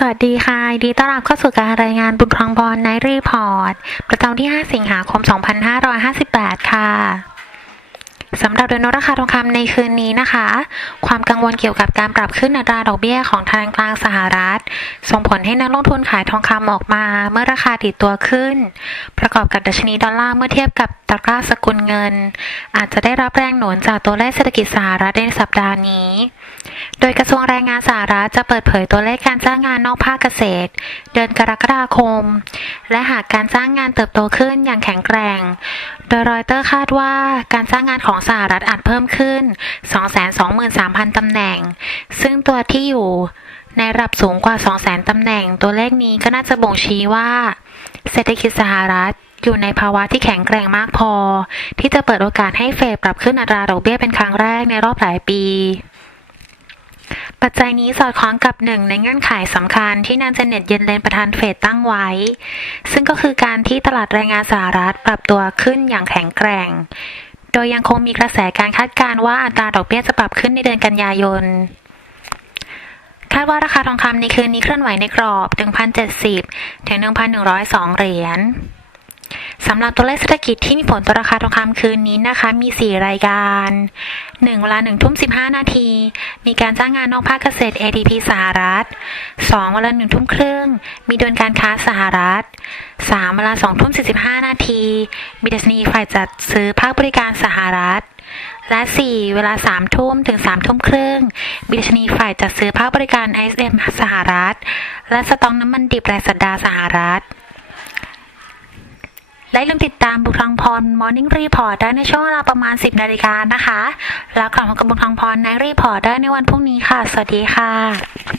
สวัสดีค่ะดีต้อนรับเข้าสู่การรายงานบุญครองพรในรีพอร์ต ประจำวันที่ 5 สิงหาคม 2558 ค่ะสำหรับเดือนราคาทองคำในคืนนี้นะคะ ความกังวลเกี่ยวกับการปรับขึ้นอัตราดอกเบี้ยของธนาคารกลางสหรัฐ ส่งผลให้นักลงทุนขายทองคำออกมา เมื่อราคาติดตัวขึ้น ประกอบกับดัชนีดอลลาร์เมื่อเทียบกับตราสกุลเงิน อาจจะได้รับแรงหนุนจากตัวเลขเศรษฐกิจสหรัฐในสัปดาห์นี้ โดยกระทรวงแรงงานสหรัฐจะเปิดเผยตัวเลขการจ้างงานนอกภาคเกษตร เดือนกรกฎาคม และหากการจ้างงานเติบโตขึ้นอย่างแข็งแกร่ง โดยรอยเตอร์คาดว่าการจ้างงานของสหรัฐอาจเพิ่มขึ้น 223,000 ตำแหน่ง ซึ่งตัวที่อยู่ในระดับสูงกว่า 200,000 ตำแหน่ง ตัวเลขนี้ก็น่าจะบ่งชี้ว่า เศรษฐกิจสหรัฐอยู่ในภาวะที่แข็งแกร่งมากพอ ที่จะเปิดโอกาสให้เฟดปรับขึ้นอัตราดอกเบี้ยเป็นครั้งแรกในรอบหลายปี ปัจจัยนี้สอดคล้องกับหนึ่งในเงื่อนไขสำคัญที่นางเจเน็ตเยนเลนประธานเฟดตั้งไว้ ซึ่งก็คือการที่ตลาดแรงงานสหรัฐปรับตัวขึ้นอย่างแข็งแกร่ง โดยยังคงมีกระแสการคาดการณ์ว่าอัตราดอกเบี้ยจะปรับขึ้นในเดือนกันยายนคาดว่าราคาทองคำในคืนนี้เคลื่อนไหวในกรอบ 1,070 ถึง 1,102 เหรียญ สำหรับตัวเลขเศรษฐกิจที่มีผลต่อราคาทองคำคืนนี้นะคะ มี 4 รายการ 1 เวลา1ทุ่ม15 นาที มีการจ้างงานนอกภาคเกษตร ADP สหรัฐ 2 เวลา1ทุ่มครึ่ง มีเดินการค้าสหรัฐ 3 เวลา2ทุ่ม45 นาที มีดัชนีฝ่ายจัดซื้อภาคบริการสหรัฐ และ 4 เวลา3ทุ่มถึง3ทุ่มครึ่ง มีดัชนีฝ่ายจัดซื้อภาคบริการ ISM สหรัฐ และสต็อกน้ำมันดิบรายสัปดาห์สหรัฐ และอย่าลืมติดตามบุคลังพร Morning Report ได้ในช่วงเวลาประมาณ 10 นาฬิกานะคะ แล้วกลับมากับบุคลังพรในรีพอร์ตได้ในวันพรุ่งนี้ค่ะ สวัสดีค่ะ